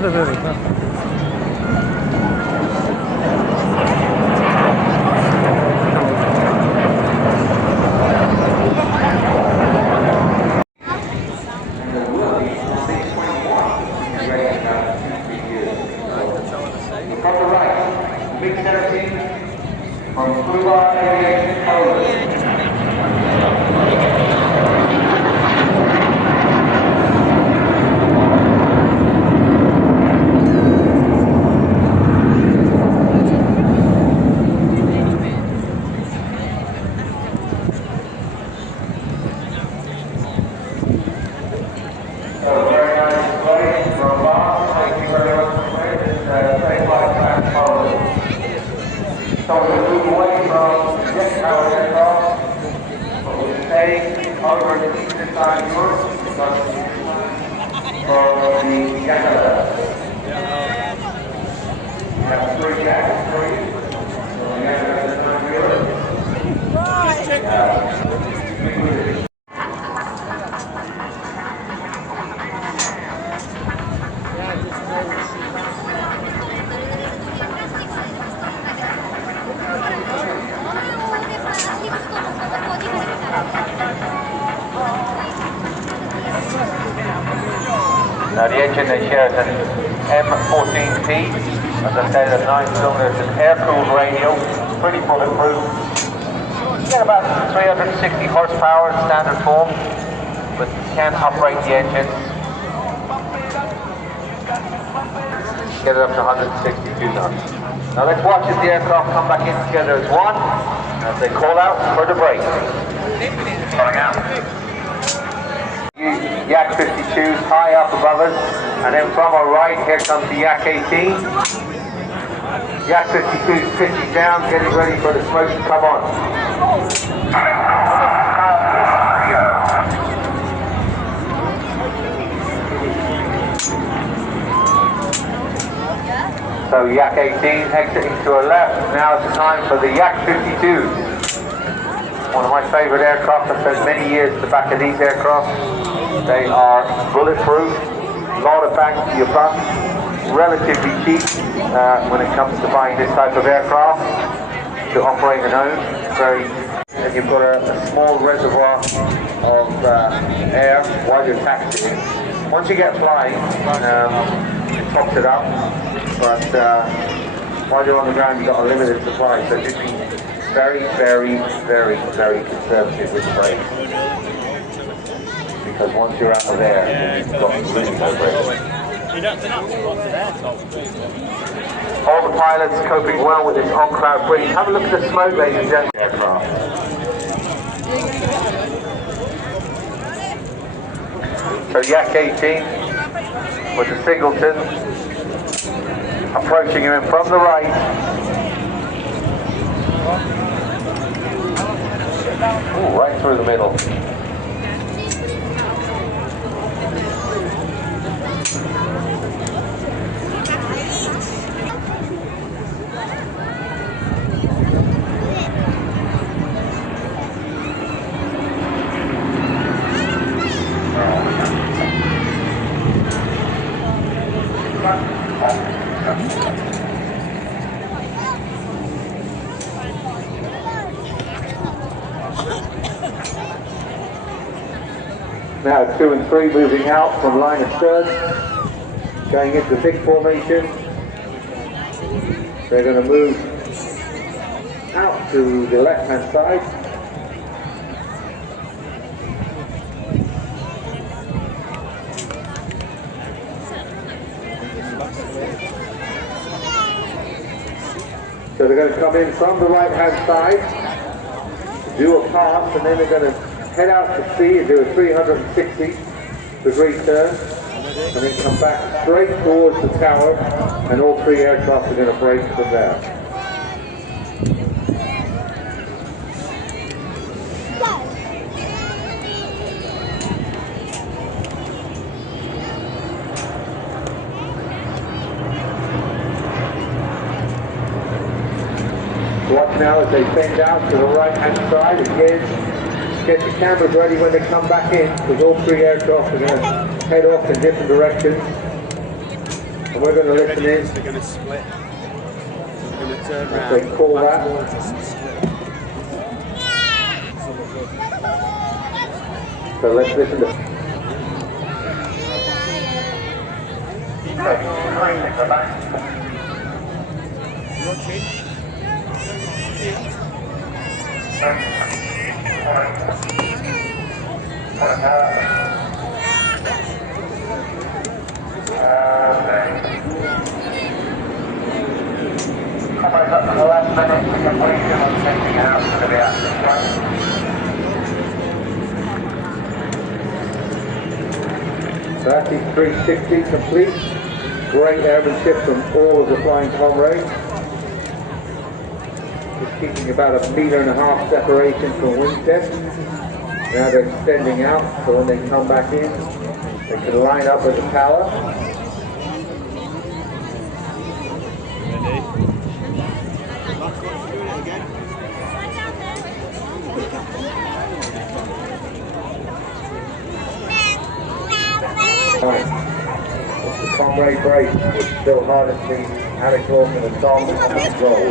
verder wil ik. Now the engine they share is an M14P, as I said, at 9 cylinders, an air-cooled radial, pretty bulletproof. You get about 360 horsepower in standard form, but you can operate the engine. Get it up to 162 knots. Now let's watch as the aircraft come back in together as one, as they call out for the break. Coming out. Yak 52s high up above us, and then from our right here comes the Yak 18. Yak 52s pitching down, getting ready for the smoke to come on. So Yak 18 exiting to our left. Now it's time for the Yak 52. One of my favourite aircraft. I've spent many years at the back of these aircraft. They are bulletproof, a lot of bang for your buck, relatively cheap when it comes to buying this type of aircraft to operate and own. And you've got a small reservoir of air while you're taxiing. Once you get flying, it tops it up, but while you're on the ground, you've got a limited supply, so just be very, very, very, very conservative with the brakes. Because once you're out of there, you've got really no brakes. All the pilots coping well with this on-cloud breeze. Have a look at the smoke, ladies and gentlemen. Aircraft. So Yak 18 with the Singleton approaching him from the right. Ooh, right through the middle. Now 2 and 3 moving out from line of stern, going into big formation. They're going to move out to the left hand side. So they're going to come in from the right hand side, do a pass, and then they're going to head out to sea and do a 360-degree turn, and then come back straight towards the tower, and all 3 aircraft are going to brake from there. Watch now as they bend out to the right hand side again. Get the cameras ready when they come back in, because all 3 aircraft are going to head off in different directions. we're going to listen in. They're going to split. They're going to turn around. They call that. So let's listen to. Up to the last minute for completion on sending out to the action point. That is 360 complete. Great airmanship from all of the flying comrades. Just keeping about 1.5 meters separation from wingtips. Now they're extending out, so when they come back in, they can line up with the tower. The comrade break was still harnessing Alex Lawson and Tom on control.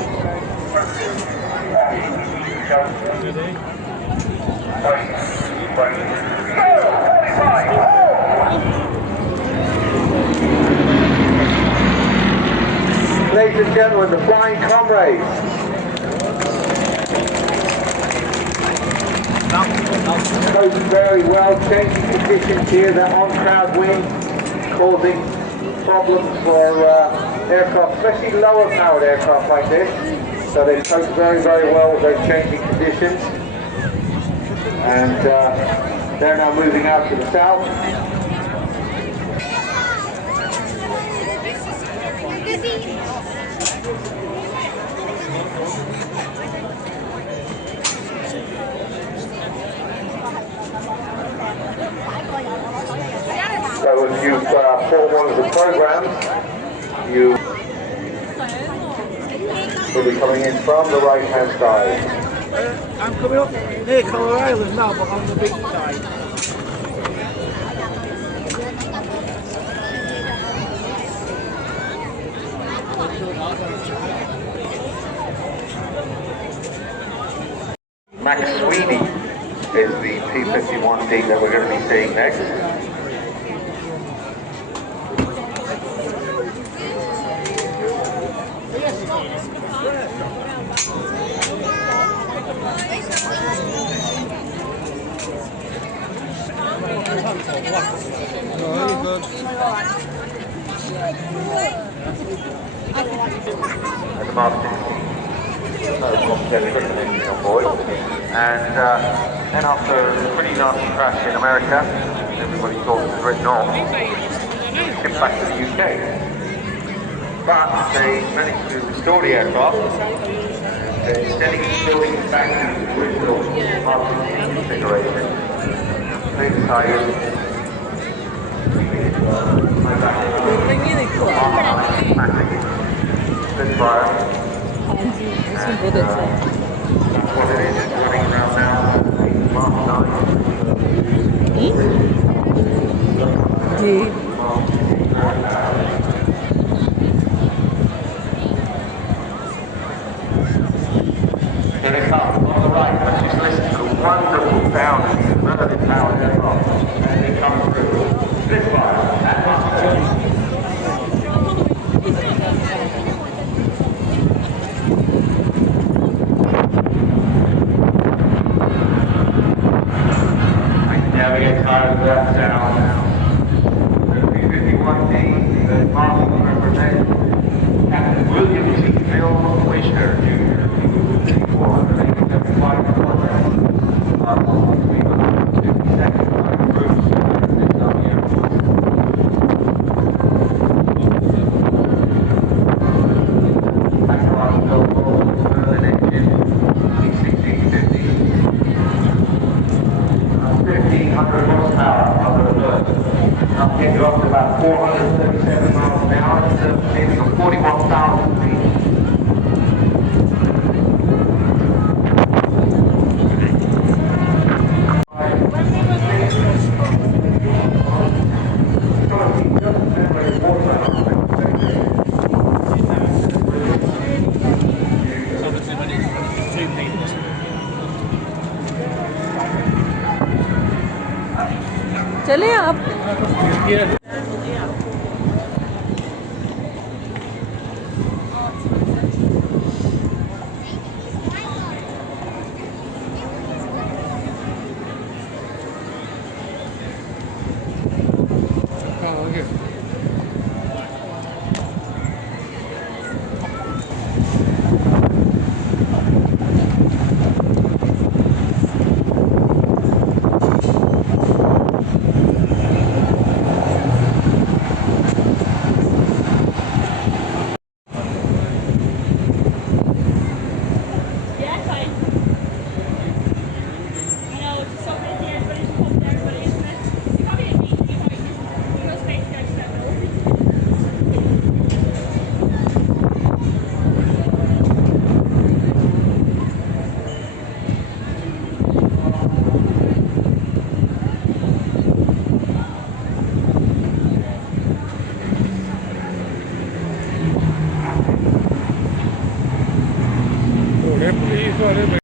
Ladies and gentlemen, the flying comrades. Goes very well, changing conditions here, that on-crowd wind causing problems for aircraft, especially lower powered aircraft like this. So they cope very, very well with those changing conditions. And they're now moving out to the south. So if you've formed one of the programs, you will be coming in from the right-hand side. I'm coming up near Color Island now, but on the beach side. Max Sweeney is the P-51D that we're going to be seeing next. At the moment, on board, and then after a pretty nasty crash in America, everybody thought it was written off, shipped back to the UK. But they managed to restore the aircraft, sending the building back to the original configuration. They decided that's what it is, running around now, Mark 9. Here they come, on the right, let's just listen to the wonderful sound of these Merlin powered aircraft as they come through. This fire, that Mustang. Never get tired of that sound. चले आप